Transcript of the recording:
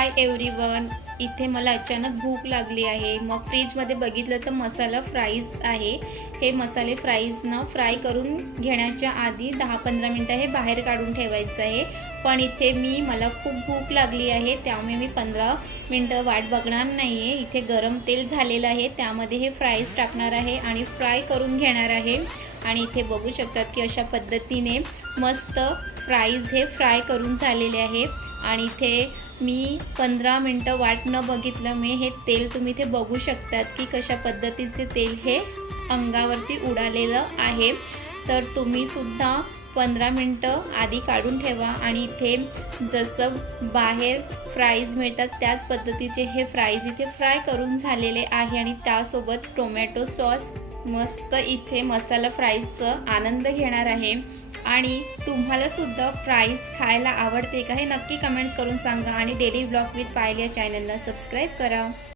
Hi everyone, इथे मला अचानक भूक लागली आहे। मग फ्रीजमध्ये बघितलं तर मसाला फ्राईज आहे। हे मसाले फ्राईज ना फ्राय करून घेण्याच्या आधी 10-15 मिनिटं हे बाहेर काढून ठेवायचं आहे। पण इथे मला खूप भूक लागली आहे, त्यामुळे मी 15 मिनिटं वाट बघणार नाही आहे। इथे गरम तेल झालेलं आहे, त्यामध्ये हे फ्राईज टाकणार आहे आणि फ्राय करून घेणार आहे। आणि इथे बघू शकतात की अशा पद्धतीने मस्त फ्राईज हे फ्राय करून झालेले आहे। आणि इथे मी 15 मिनिटं वाट न बघितलं मी हे तेल तुम्ही इथे बघू शकतात की कशा पद्धतीचे तेल हे अंगावरती उडालेलं आहे। तर तुम्ही सुद्धा 15 मिनिटं आधी काढून ठेवा। आणि इथे जसं बाहेर फ्राईज मिळतात त्याच पद्धतीचे हे फ्राईज इथे फ्राय करून झालेले आहे। आणि त्यासोबत टोमॅटो सॉस मस्त इथे मसाला फ्राईजचं आनंद घेणार आहे। आणि तुम्हाला सुद्धा फ्राईज खायला आवडते का हे नक्की कमेंट्स करून सांगा। आणि डेली ब्लॉग विथ पायल या चॅनलला सबस्क्राईब करा।